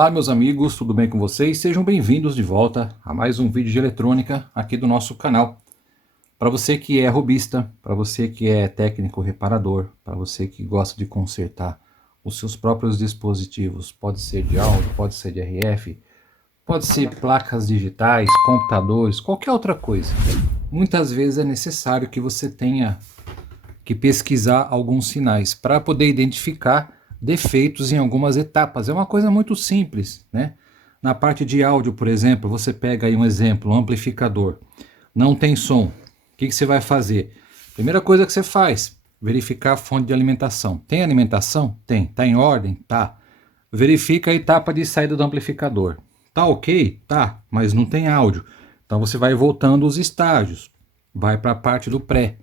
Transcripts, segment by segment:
Olá meus amigos, tudo bem com vocês? Sejam bem-vindos de volta a mais um vídeo de eletrônica aqui do nosso canal. Para você que é robista, para você que é técnico reparador, para você que gosta de consertar os seus próprios dispositivos, pode ser de áudio, pode ser de RF, pode ser placas digitais, computadores, qualquer outra coisa. Muitas vezes é necessário que você tenha que pesquisar alguns sinais para poder identificar defeitos em algumas etapas. É uma coisa muito simples, né? Na parte de áudio, por exemplo, você pega aí um exemplo, um amplificador. Não tem som. O que você vai fazer? Primeira coisa que você faz, verificar a fonte de alimentação. Tem alimentação? Tem. Tá em ordem? Tá. Verifica a etapa de saída do amplificador. Tá ok? Tá, mas não tem áudio. Então você vai voltando os estágios. Vai para a parte do pré.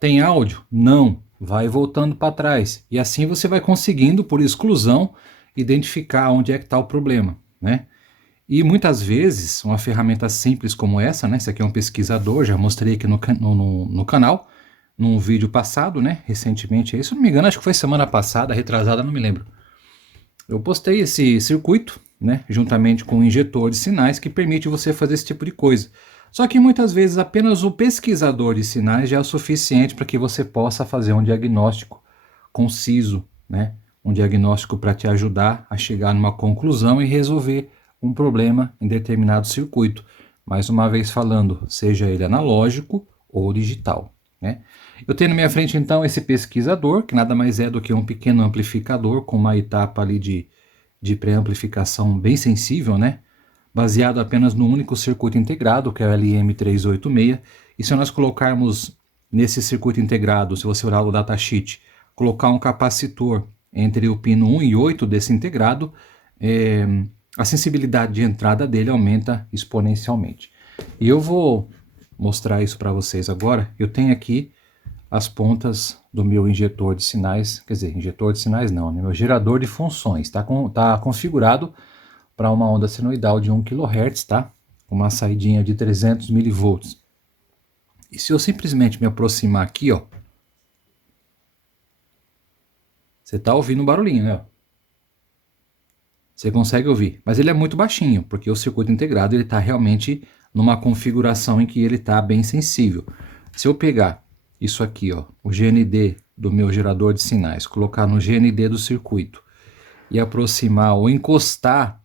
Tem áudio? Não. Vai voltando para trás. E assim você vai conseguindo, por exclusão, identificar onde é que está o problema, né? E muitas vezes, uma ferramenta simples como essa, né? Esse aqui é um pesquisador, já mostrei aqui no canal, num vídeo passado, né? Recentemente, se eu não me engano, acho que foi semana passada, retrasada, não me lembro. Eu postei esse circuito, né? Juntamente com um injetor de sinais que permite você fazer esse tipo de coisa. Só que muitas vezes apenas o pesquisador de sinais já é o suficiente para que você possa fazer um diagnóstico conciso, né? Um diagnóstico para te ajudar a chegar numa conclusão e resolver um problema em determinado circuito. Mais uma vez falando, seja ele analógico ou digital, né? Eu tenho na minha frente então esse pesquisador, que nada mais é do que um pequeno amplificador com uma etapa ali de pré-amplificação bem sensível, né? Baseado apenas no único circuito integrado, que é o LM386. E se nós colocarmos nesse circuito integrado, se você olhar o datasheet, colocar um capacitor entre o pino 1 e 8 desse integrado, a sensibilidade de entrada dele aumenta exponencialmente. E eu vou mostrar isso para vocês agora. Eu tenho aqui as pontas do meu injetor de sinais, quer dizer, injetor de sinais não, né? Meu gerador de funções, tá configurado para uma onda senoidal de 1 kHz, tá? Uma saidinha de 300 mV. E se eu simplesmente me aproximar aqui, ó, você tá ouvindo um barulhinho, né? Você consegue ouvir, mas ele é muito baixinho, porque o circuito integrado ele tá realmente numa configuração em que ele tá bem sensível. Se eu pegar isso aqui, ó, o GND do meu gerador de sinais, colocar no GND do circuito e aproximar ou encostar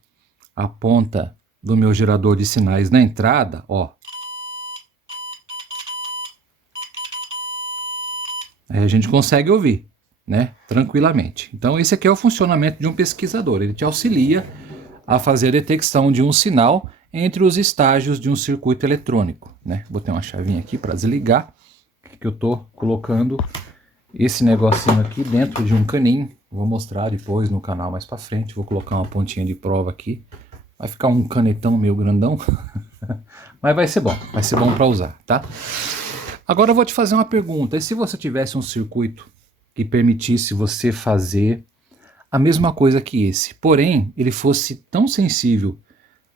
a ponta do meu gerador de sinais na entrada, ó, aí a gente consegue ouvir, né, tranquilamente. Então esse aqui é o funcionamento de um pesquisador, ele te auxilia a fazer a detecção de um sinal entre os estágios de um circuito eletrônico, né. Botei uma chavinha aqui para desligar, que eu tô colocando esse negocinho aqui dentro de um caninho. Vou mostrar depois no canal mais para frente, vou colocar uma pontinha de prova aqui. Vai ficar um canetão meio grandão, mas vai ser bom para usar, tá? Agora eu vou te fazer uma pergunta, e se você tivesse um circuito que permitisse você fazer a mesma coisa que esse, porém ele fosse tão sensível,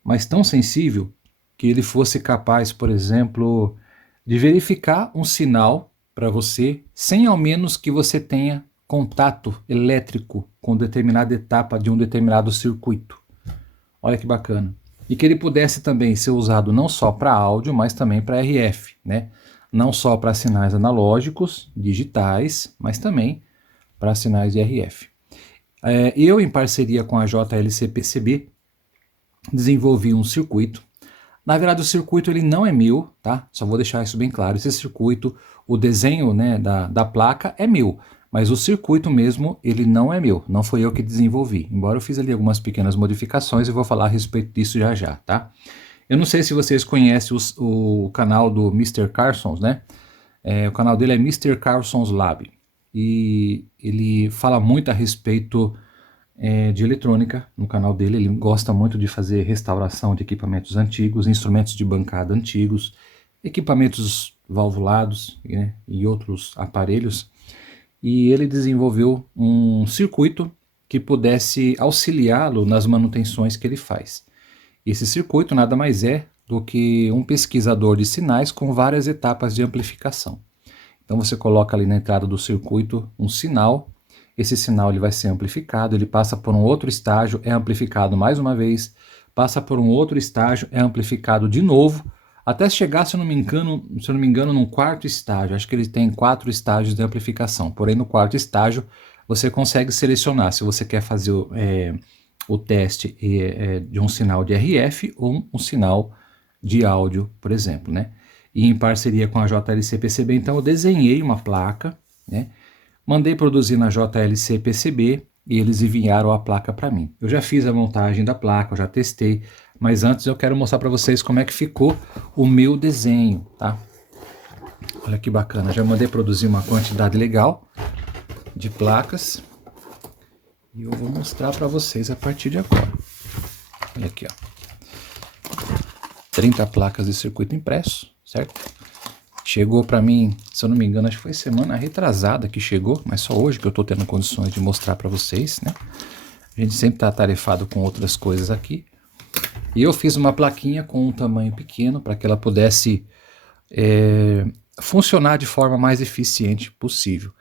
mas tão sensível, que ele fosse capaz, por exemplo, de verificar um sinal para você, sem ao menos que você tenha contato elétrico com determinada etapa de um determinado circuito. Olha que bacana. E que ele pudesse também ser usado não só para áudio, mas também para RF, né? Não só para sinais analógicos, digitais, mas também para sinais de RF. Eu, em parceria com a JLC-PCB, desenvolvi um circuito. Na verdade, o circuito ele não é meu, tá? Só vou deixar isso bem claro. Esse circuito, o desenho, né, da placa é meu. Mas o circuito mesmo, ele não é meu, não foi eu que desenvolvi. Embora eu fiz ali algumas pequenas modificações e vou falar a respeito disso já já, tá? Eu não sei se vocês conhecem o canal do Mr. Carsons, né? O canal dele é Mr. Carsons Lab. E ele fala muito a respeito de eletrônica no canal dele. Ele gosta muito de fazer restauração de equipamentos antigos, instrumentos de bancada antigos, equipamentos valvulados, né, e outros aparelhos. E ele desenvolveu um circuito que pudesse auxiliá-lo nas manutenções que ele faz. Esse circuito nada mais é do que um pesquisador de sinais com várias etapas de amplificação. Então você coloca ali na entrada do circuito um sinal esse sinal ele vai ser amplificado, ele passa por um outro estágio, é amplificado mais uma vez, passa por um outro estágio, é amplificado de novo, até chegar, se eu não me engano, num quarto estágio. Acho que ele tem 4 estágios de amplificação, porém no quarto estágio você consegue selecionar se você quer fazer o teste de um sinal de RF ou um sinal de áudio, por exemplo, né? E em parceria com a JLC-PCB, então eu desenhei uma placa, né? Mandei produzir na JLC-PCB e eles enviaram a placa para mim. Eu já fiz a montagem da placa, eu já testei, mas antes eu quero mostrar para vocês como é que ficou o meu desenho, tá? Olha que bacana, já mandei produzir uma quantidade legal de placas e eu vou mostrar para vocês a partir de agora. Olha aqui, ó. 30 placas de circuito impresso, certo? Chegou para mim, se eu não me engano, acho que foi semana retrasada que chegou, mas só hoje que eu estou tendo condições de mostrar para vocês, né? A gente sempre está atarefado com outras coisas aqui. E eu fiz uma plaquinha com um tamanho pequeno para que ela pudesse funcionar de forma mais eficiente possível.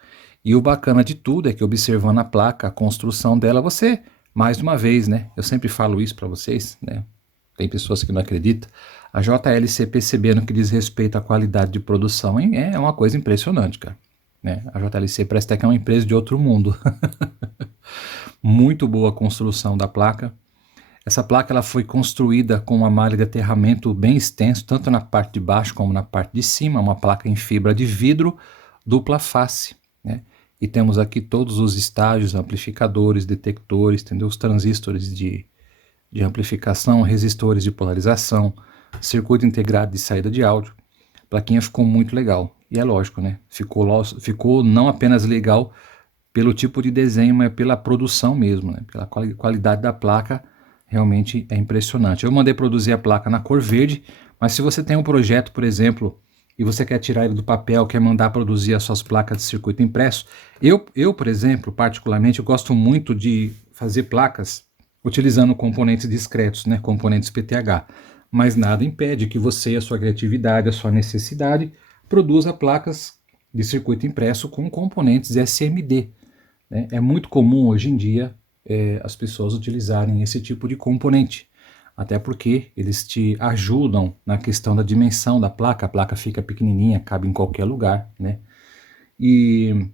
E o bacana de tudo é que, observando a placa, a construção dela, você, mais uma vez, né? Eu sempre falo isso para vocês, né? Tem pessoas que não acreditam. A JLC-PCB, no que diz respeito à qualidade de produção, é uma coisa impressionante, cara. Né? A JLC parece até que é uma empresa de outro mundo. Muito boa a construção da placa. Essa placa ela foi construída com uma malha de aterramento bem extenso, tanto na parte de baixo como na parte de cima. Uma placa em fibra de vidro, dupla face, né? E temos aqui todos os estágios, amplificadores, detectores, entendeu? Os transistores de amplificação, resistores de polarização, circuito integrado de saída de áudio. A plaquinha ficou muito legal. E é lógico, né? Ficou não apenas legal pelo tipo de desenho, mas pela produção mesmo, né? Pela qualidade da placa, realmente é impressionante. Eu mandei produzir a placa na cor verde, mas se você tem um projeto, por exemplo, e você quer tirar ele do papel, quer mandar produzir as suas placas de circuito impresso, eu por exemplo, particularmente, eu gosto muito de fazer placas utilizando componentes discretos, né, componentes PTH, mas nada impede que você, a sua criatividade, a sua necessidade, produza placas de circuito impresso com componentes SMD. Né? É muito comum hoje em dia as pessoas utilizarem esse tipo de componente, até porque eles te ajudam na questão da dimensão da placa. A placa fica pequenininha, cabe em qualquer lugar, né? E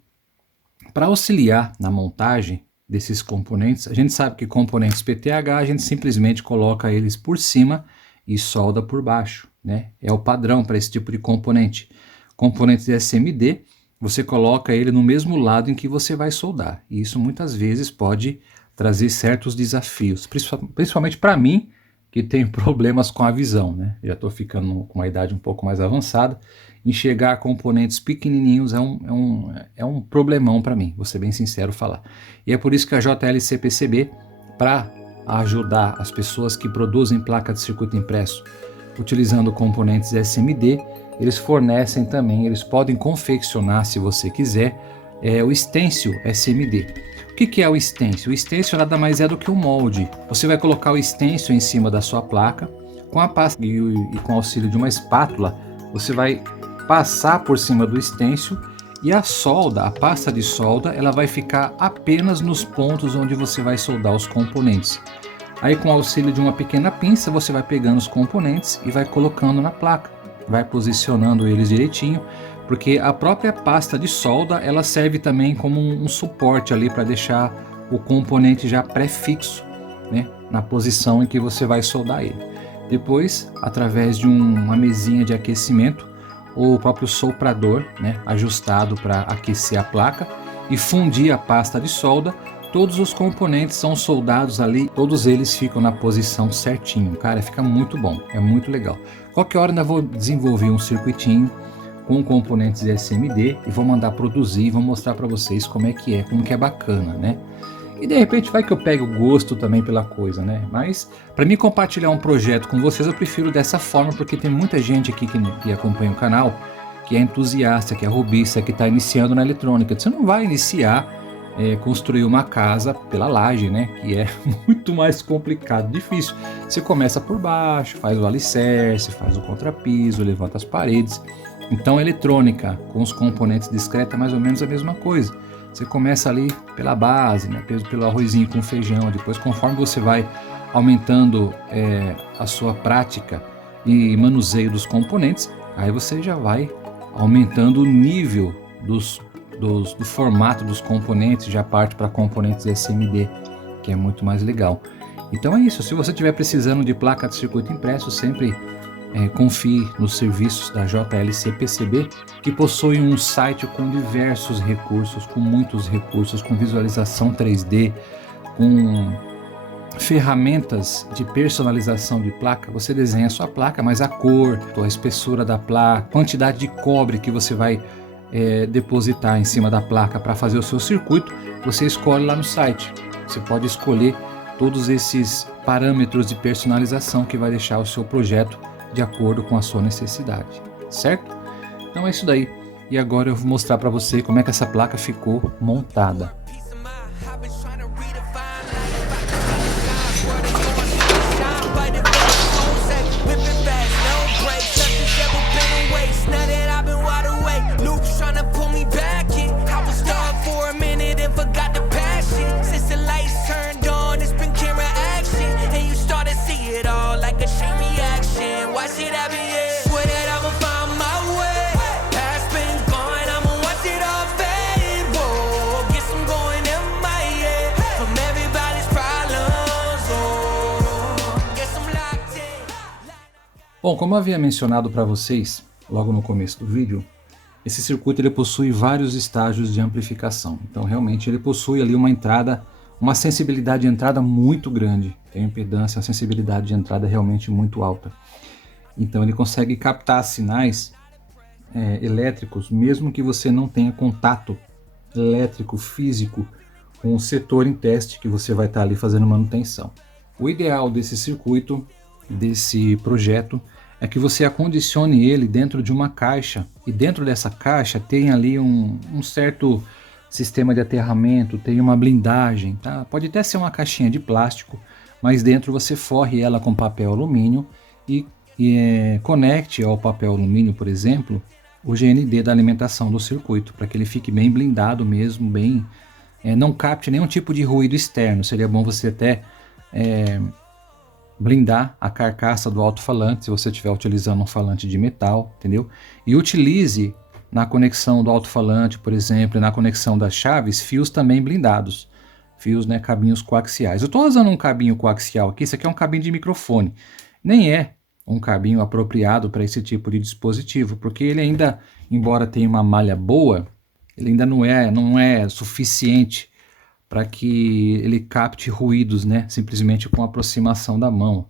para auxiliar na montagem desses componentes, a gente sabe que componentes PTH a gente simplesmente coloca eles por cima e solda por baixo, né? É o padrão para esse tipo de componente. Componentes SMD, você coloca ele no mesmo lado em que você vai soldar, e isso muitas vezes pode trazer certos desafios, principalmente para mim, que tenho problemas com a visão, né? Já estou ficando com uma idade um pouco mais avançada. Enxergar componentes pequenininhos é um problemão para mim, vou ser bem sincero falar. E é por isso que a JLC-PCB, para ajudar as pessoas que produzem placa de circuito impresso utilizando componentes SMD, eles fornecem também, eles podem confeccionar, se você quiser, o stencil SMD. O que é o stencil? O stencil nada mais é do que um molde. Você vai colocar o stencil em cima da sua placa, com a pasta e com o auxílio de uma espátula, você vai passar por cima do stencil, e a solda, a pasta de solda, ela vai ficar apenas nos pontos onde você vai soldar os componentes. Aí, com o auxílio de uma pequena pinça, você vai pegando os componentes e vai colocando na placa, vai posicionando eles direitinho, porque a própria pasta de solda ela serve também como um suporte ali para deixar o componente já pré-fixo, né, na posição em que você vai soldar ele. Depois, através de uma mesinha de aquecimento, ou o próprio soprador, né, ajustado para aquecer a placa e fundir a pasta de solda, todos os componentes são soldados ali, todos eles ficam na posição certinho. Cara, fica muito bom, é muito legal. Qualquer hora ainda vou desenvolver um circuitinho com componentes SMD e vou mandar produzir e vou mostrar para vocês como que é bacana, né? E de repente vai que eu pego o gosto também pela coisa, né? Mas para mim compartilhar um projeto com vocês eu prefiro dessa forma, porque tem muita gente aqui que acompanha o canal, que é entusiasta, que é robista, que está iniciando na eletrônica. Você não vai iniciar construir uma casa pela laje, né? Que é muito mais complicado, difícil. Você começa por baixo, faz o alicerce, faz o contrapiso, levanta as paredes. Então a eletrônica com os componentes discretos é mais ou menos a mesma coisa. Você começa ali pela base, né, pelo arrozinho com feijão. Depois, conforme você vai aumentando a sua prática e manuseio dos componentes, aí você já vai aumentando o nível do formato dos componentes, já parte para componentes SMD, que é muito mais legal. Então é isso, se você estiver precisando de placa de circuito impresso, sempre confie nos serviços da JLC PCB, que possui um site com diversos recursos, com muitos recursos, com visualização 3D, com ferramentas de personalização de placa. Você desenha a sua placa, mas a cor, a espessura da placa, quantidade de cobre que você vai depositar em cima da placa para fazer o seu circuito, você escolhe lá no site. Você pode escolher todos esses parâmetros de personalização que vai deixar o seu projeto de acordo com a sua necessidade, certo? Então é isso daí. E agora eu vou mostrar para você como é que essa placa ficou montada. Bom, como eu havia mencionado para vocês logo no começo do vídeo, esse circuito ele possui vários estágios de amplificação. Então realmente ele possui ali uma entrada, uma sensibilidade de entrada muito grande. Tem impedância, a sensibilidade de entrada é realmente muito alta. Então ele consegue captar sinais elétricos, mesmo que você não tenha contato elétrico, físico, com o setor em teste que você vai estar ali fazendo manutenção. O ideal desse circuito, desse projeto, é que você acondicione ele dentro de uma caixa, e dentro dessa caixa tem ali um certo sistema de aterramento, tem uma blindagem, tá? Pode até ser uma caixinha de plástico, mas dentro você forre ela com papel alumínio e conecte ao papel alumínio, por exemplo, o GND da alimentação do circuito, para que ele fique bem blindado mesmo, bem, não capte nenhum tipo de ruído externo. Seria bom você até blindar a carcaça do alto-falante, se você estiver utilizando um falante de metal, entendeu? E utilize na conexão do alto-falante, por exemplo, na conexão das chaves, fios também blindados. Fios, né, cabinhos coaxiais. Eu estou usando um cabinho coaxial aqui, isso aqui é um cabinho de microfone. Nem é um cabinho apropriado para esse tipo de dispositivo, porque ele ainda, embora tenha uma malha boa, ele ainda não é suficiente para que ele capte ruídos, né? Simplesmente com a aproximação da mão.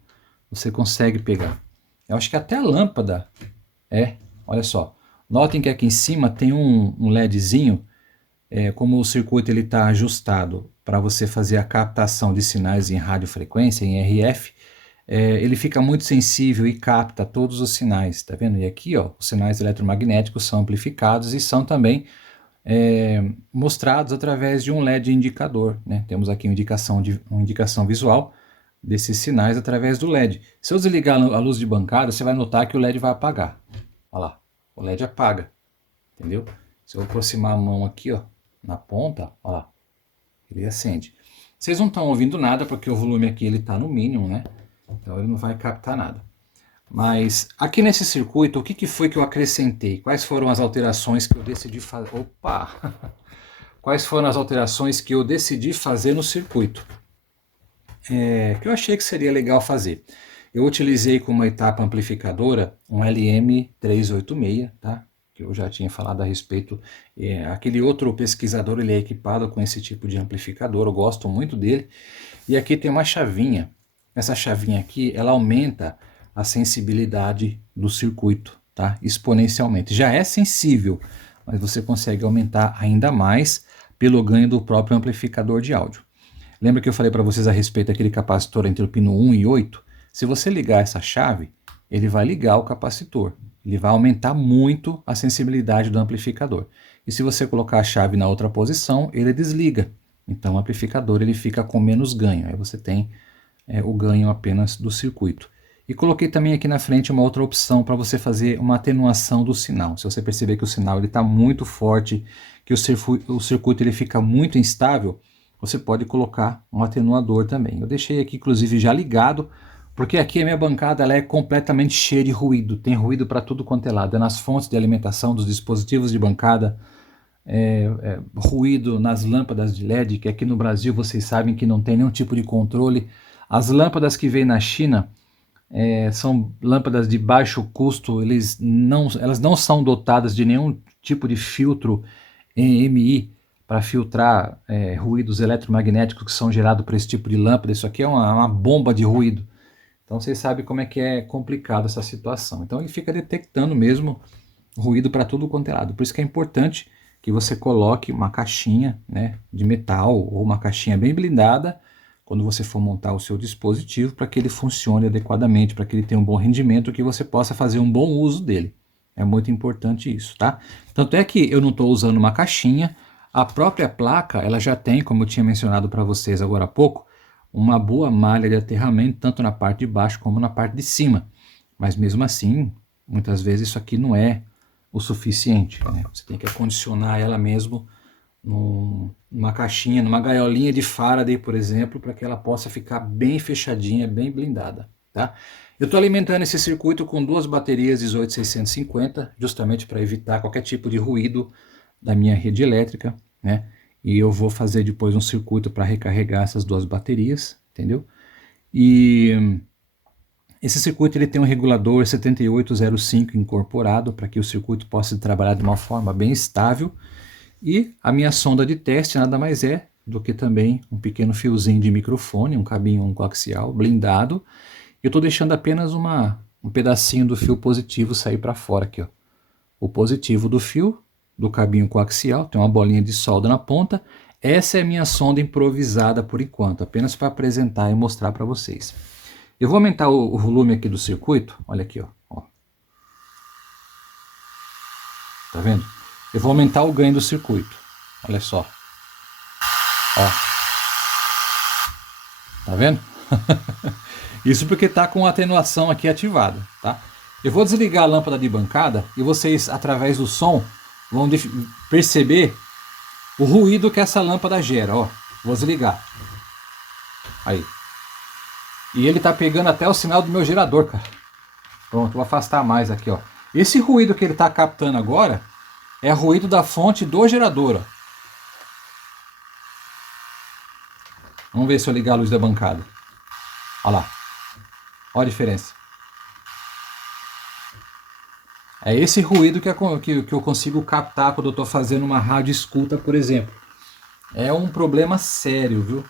Você consegue pegar. Eu acho que até a lâmpada olha só. Notem que aqui em cima tem um LEDzinho, como o circuito está ajustado para você fazer a captação de sinais em radiofrequência, em RF, ele fica muito sensível e capta todos os sinais, tá vendo? E aqui, ó, os sinais eletromagnéticos são amplificados e são também mostrados através de um LED indicador, né? Temos aqui uma indicação visual desses sinais através do LED. Se eu desligar a luz de bancada, você vai notar que o LED vai apagar. Olha lá, o LED apaga, entendeu? Se eu aproximar a mão aqui, ó, na ponta, olha lá, ele acende. Vocês não estão ouvindo nada porque o volume aqui ele está no mínimo, né? Então ele não vai captar nada. Mas aqui nesse circuito, o que foi que eu acrescentei? Quais foram as alterações que eu decidi fazer? Opa! Quais foram as alterações que eu decidi fazer no circuito? Que eu achei que seria legal fazer. Eu utilizei como etapa amplificadora um LM386, tá? Que eu já tinha falado a respeito. Aquele outro pesquisador, ele é equipado com esse tipo de amplificador, eu gosto muito dele. E aqui tem uma chavinha. Essa chavinha aqui, ela aumenta a sensibilidade do circuito, tá? Exponencialmente. Já é sensível, mas você consegue aumentar ainda mais pelo ganho do próprio amplificador de áudio. Lembra que eu falei para vocês a respeito daquele capacitor entre o pino 1 e 8? Se você ligar essa chave, ele vai ligar o capacitor. Ele vai aumentar muito a sensibilidade do amplificador. E se você colocar a chave na outra posição, ele desliga. Então o amplificador ele fica com menos ganho. Aí você tem o ganho apenas do circuito. E coloquei também aqui na frente uma outra opção para você fazer uma atenuação do sinal. Se você perceber que o sinal está muito forte, que o circuito ele fica muito instável, você pode colocar um atenuador também. Eu deixei aqui inclusive já ligado, porque aqui a minha bancada ela é completamente cheia de ruído. Tem ruído para tudo quanto é lado. É nas fontes de alimentação dos dispositivos de bancada, ruído nas lâmpadas de LED, que aqui no Brasil vocês sabem que não tem nenhum tipo de controle. As lâmpadas que vêm na China são lâmpadas de baixo custo, elas não são dotadas de nenhum tipo de filtro EMI para filtrar ruídos eletromagnéticos que são gerados por esse tipo de lâmpada. Isso aqui é uma bomba de ruído. Então vocês sabem como é que é complicado essa situação. Então ele fica detectando mesmo ruído para tudo quanto é lado. Por isso que é importante que você coloque uma caixinha, né, de metal ou uma caixinha bem blindada quando você for montar o seu dispositivo, para que ele funcione adequadamente, para que ele tenha um bom rendimento, que você possa fazer um bom uso dele. É muito importante isso, tá? Tanto é que eu não estou usando uma caixinha, a própria placa ela já tem, como eu tinha mencionado para vocês agora há pouco, uma boa malha de aterramento, tanto na parte de baixo como na parte de cima. Mas mesmo assim, muitas vezes isso aqui não é o suficiente, né? Você tem que acondicionar ela mesmo numa caixinha, numa gaiolinha de Faraday, por exemplo, para que ela possa ficar bem fechadinha, bem blindada, tá? Eu estou alimentando esse circuito com duas baterias 18650, justamente para evitar qualquer tipo de ruído da minha rede elétrica, né? E eu vou fazer depois um circuito para recarregar essas duas baterias, entendeu? E esse circuito ele tem um regulador 7805 incorporado para que o circuito possa trabalhar de uma forma bem estável. E a minha sonda de teste nada mais é do que também um pequeno fiozinho de microfone, um cabinho coaxial blindado. Eu estou deixando apenas um pedacinho do fio positivo sair para fora aqui, ó. O positivo do fio do cabinho coaxial, tem uma bolinha de solda na ponta. Essa é a minha sonda improvisada por enquanto, apenas para apresentar e mostrar para vocês. Eu vou aumentar o volume aqui do circuito, olha aqui, ó. Tá vendo? Eu vou aumentar o ganho do circuito, olha só. Ó. Tá vendo? Isso porque tá com a atenuação aqui ativada, tá? Eu vou desligar a lâmpada de bancada e vocês, através do som, vão perceber o ruído que essa lâmpada gera, ó. Vou desligar. Aí. E ele tá pegando até o sinal do meu gerador, cara. Pronto, vou afastar mais aqui, ó. Esse ruído que ele tá captando agora é ruído da fonte do gerador, ó. Vamos ver se eu ligar a luz da bancada. Olha lá. Olha a diferença. É esse ruído que eu consigo captar quando eu estou fazendo uma rádio escuta, por exemplo. É um problema sério, viu?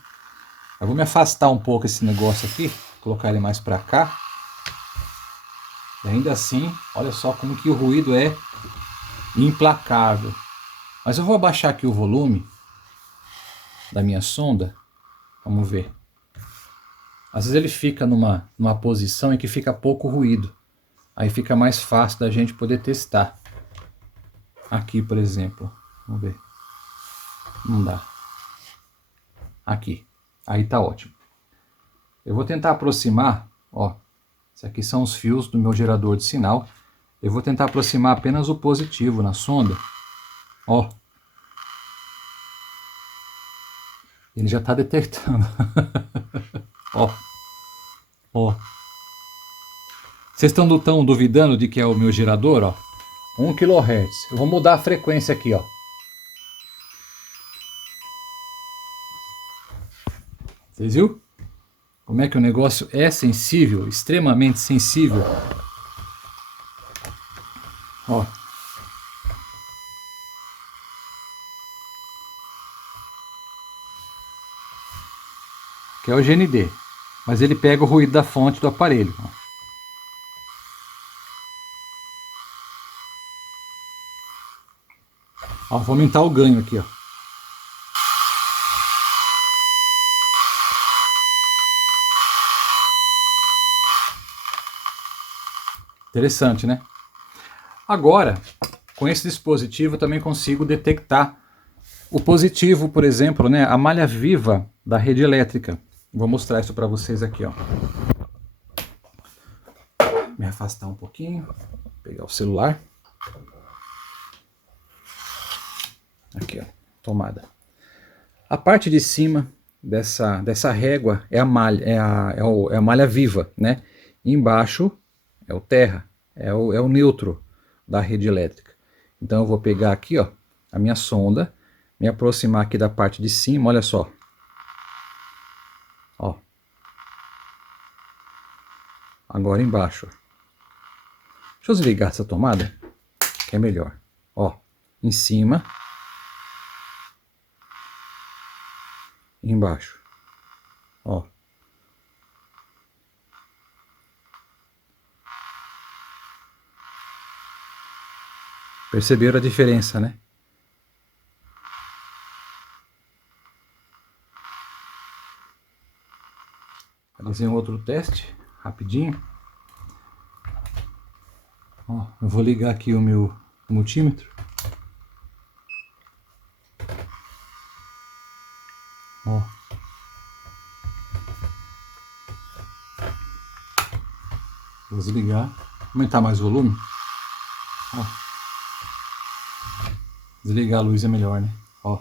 Eu vou me afastar um pouco esse negócio aqui, colocar ele mais para cá. E ainda assim, olha só como que o ruído é implacável. Mas eu vou abaixar aqui o volume da minha sonda. Vamos ver. Às vezes ele fica numa posição em que fica pouco ruído. Aí fica mais fácil da gente poder testar. Aqui, por exemplo. Vamos ver. Não dá. Aqui. Aí tá ótimo. Eu vou tentar aproximar, ó. Esses aqui são os fios do meu gerador de sinal. Eu vou tentar aproximar apenas o positivo na sonda. Ó. Ele já está detectando. Ó. Ó. Vocês estão duvidando de que é o meu gerador, ó? 1 kHz. Eu vou mudar a frequência aqui, ó. Vocês viram? Como é que o negócio é sensível, extremamente sensível. Ó. Que é o GND. Mas ele pega o ruído da fonte do aparelho. Ó, vou aumentar o ganho aqui, ó. Interessante, né? Agora, com esse dispositivo eu também consigo detectar o positivo, por exemplo, né, a malha viva da rede elétrica. Vou mostrar isso para vocês aqui, ó. afastar um pouquinho, pegar o celular. Aqui, ó, tomada. A parte de cima dessa régua é a malha, é a malha viva, né? E embaixo é o terra, é o neutro da rede elétrica. Então eu vou pegar aqui, ó, a minha sonda, me aproximar aqui da parte de cima, olha só. Ó. Agora embaixo. Deixa eu desligar essa tomada, que é melhor. Ó, em cima. E embaixo. Ó. Perceberam a diferença, né? Vou fazer um outro teste, rapidinho. Ó, eu vou ligar aqui o meu multímetro. Ó. Vou desligar. Aumentar mais o volume. Ó. Desligar a luz é melhor, né? Ó.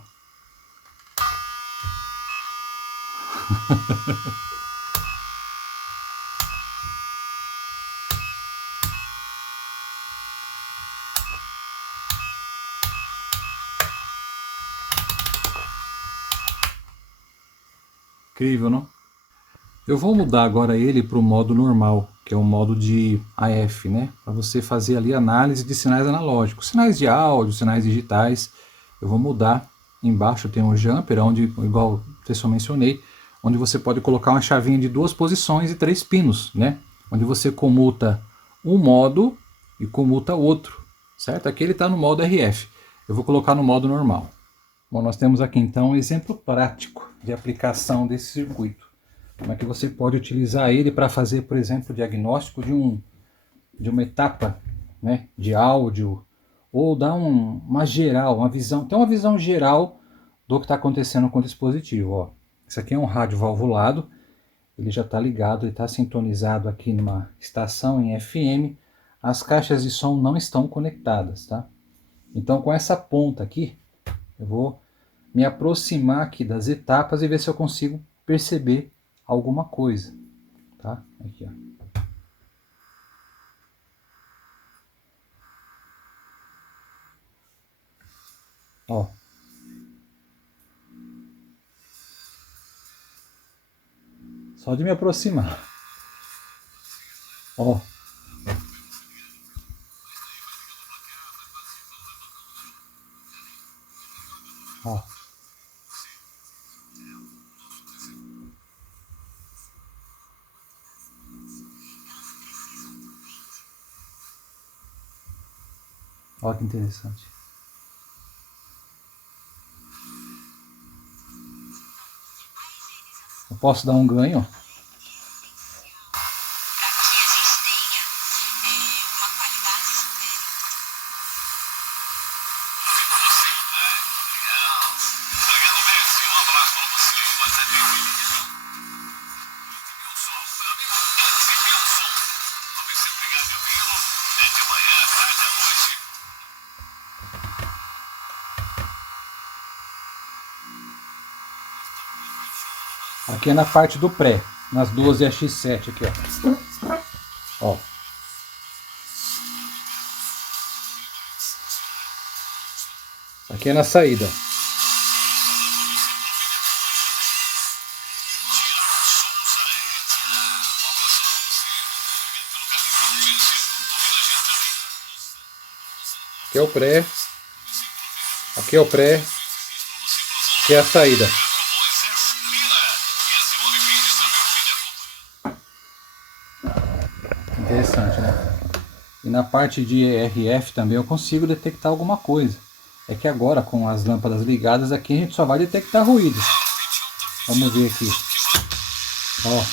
Incrível, não? Eu vou mudar agora ele para o modo normal, que é o modo de AF, né? Para você fazer ali análise de sinais analógicos, sinais de áudio, sinais digitais. Eu vou mudar. Embaixo tem um jumper, onde, igual eu só mencionei, onde você pode colocar uma chavinha de 2 posições e 3 pinos, né? Onde você comuta um modo e comuta outro, certo? Aqui ele está no modo RF. Eu vou colocar no modo normal. Bom, nós temos aqui então um exemplo prático de aplicação desse circuito. Como é que você pode utilizar ele para fazer, por exemplo, o diagnóstico de uma etapa, né, de áudio, ou dar uma geral, uma visão, tem uma visão geral do que está acontecendo com o dispositivo. Ó. Esse aqui é um rádio valvulado, ele já está ligado, ele está sintonizado aqui numa estação em FM, as caixas de som não estão conectadas, tá? Então com essa ponta aqui, eu vou me aproximar aqui das etapas e ver se eu consigo perceber alguma coisa, tá? Aqui, ó. Ó. Só de me aproximar. Ó. Ó. Ó que interessante. Eu posso dar um ganho. Aqui é na parte do pré, nas 12AX7 aqui, ó. Ó. Aqui é na saída. Aqui é o pré. Aqui é o pré. Aqui é a saída. Interessante, né? E na parte de RF também eu consigo detectar alguma coisa. É que agora com as lâmpadas ligadas aqui a gente só vai detectar ruídos. Vamos ver aqui. Ó.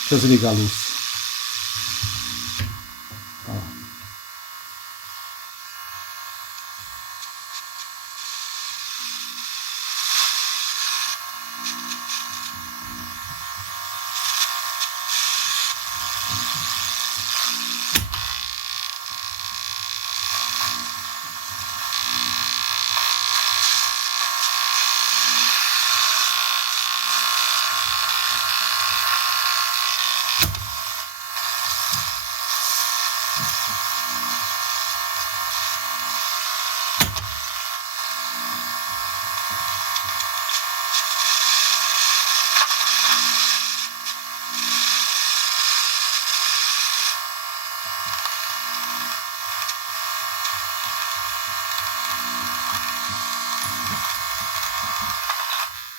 Deixa eu desligar a luz. Ó.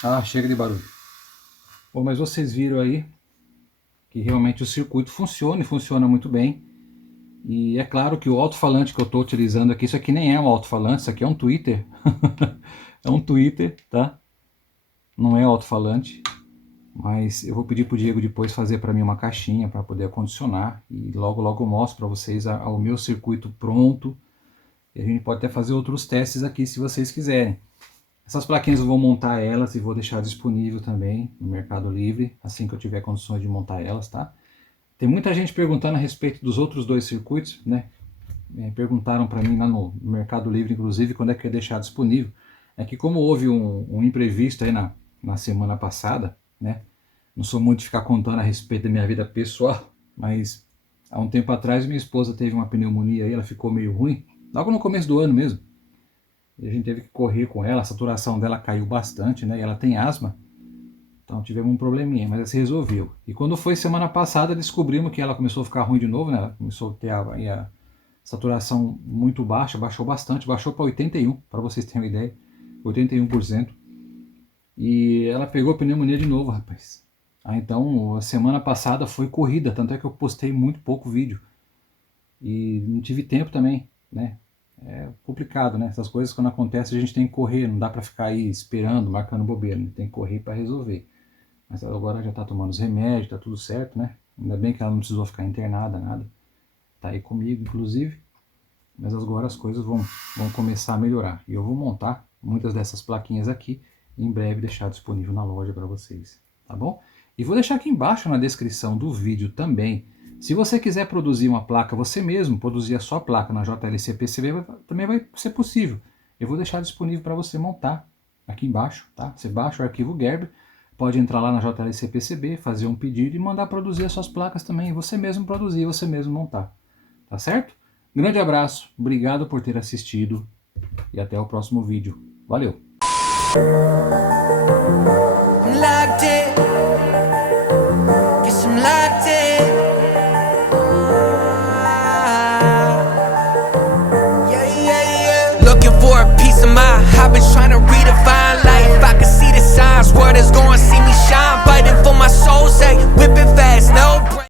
Ah, chega de barulho. Bom, mas vocês viram aí que realmente o circuito funciona e funciona muito bem. E é claro que o alto-falante que eu estou utilizando aqui, isso aqui nem é um alto-falante, isso aqui é um tweeter. É um tweeter, tá? Não é alto-falante. Mas eu vou pedir pro Diego depois fazer para mim uma caixinha para poder acondicionar. E logo logo eu mostro para vocês o meu circuito pronto. E a gente pode até fazer outros testes aqui se vocês quiserem. Essas plaquinhas eu vou montar elas e vou deixar disponível também no Mercado Livre, assim que eu tiver condições de montar elas, tá? Tem muita gente perguntando a respeito dos outros dois circuitos, né? Perguntaram para mim lá no Mercado Livre, inclusive, quando é que eu ia deixar disponível. É que como houve um imprevisto aí na semana passada, né? Não sou muito de ficar contando a respeito da minha vida pessoal, mas há um tempo atrás minha esposa teve uma pneumonia aí, ela ficou meio ruim, logo no começo do ano mesmo. E a gente teve que correr com ela, a saturação dela caiu bastante, né? E ela tem asma, então tivemos um probleminha, mas ela se resolveu. E quando foi semana passada, descobrimos que ela começou a ficar ruim de novo, né? Ela começou a ter a saturação muito baixa, baixou bastante, baixou para 81, para vocês terem uma ideia, 81%. E ela pegou pneumonia de novo, rapaz. Então, a semana passada foi corrida, tanto é que eu postei muito pouco vídeo. E não tive tempo também, né? É complicado, né? Essas coisas quando acontecem a gente tem que correr, não dá pra ficar aí esperando, marcando bobeira, né? Tem que correr para resolver. Mas agora já tá tomando os remédios, tá tudo certo, né? Ainda bem que ela não precisou ficar internada, nada. Tá aí comigo, inclusive. Mas agora as coisas vão começar a melhorar. E eu vou montar muitas dessas plaquinhas aqui e em breve deixar disponível na loja para vocês, tá bom? E vou deixar aqui embaixo na descrição do vídeo também, se você quiser produzir uma placa, você mesmo produzir a sua placa na JLC-PCB, também vai ser possível. Eu vou deixar disponível para você montar aqui embaixo, tá? Você baixa o arquivo Gerber, pode entrar lá na JLC-PCB, fazer um pedido e mandar produzir as suas placas também, você mesmo produzir, você mesmo montar, tá certo? Grande abraço, obrigado por ter assistido e até o próximo vídeo. Valeu! I've been trying to redefine life. I can see the signs, word is going, see me shine. Fighting for my soul's sake, whipping fast, no break.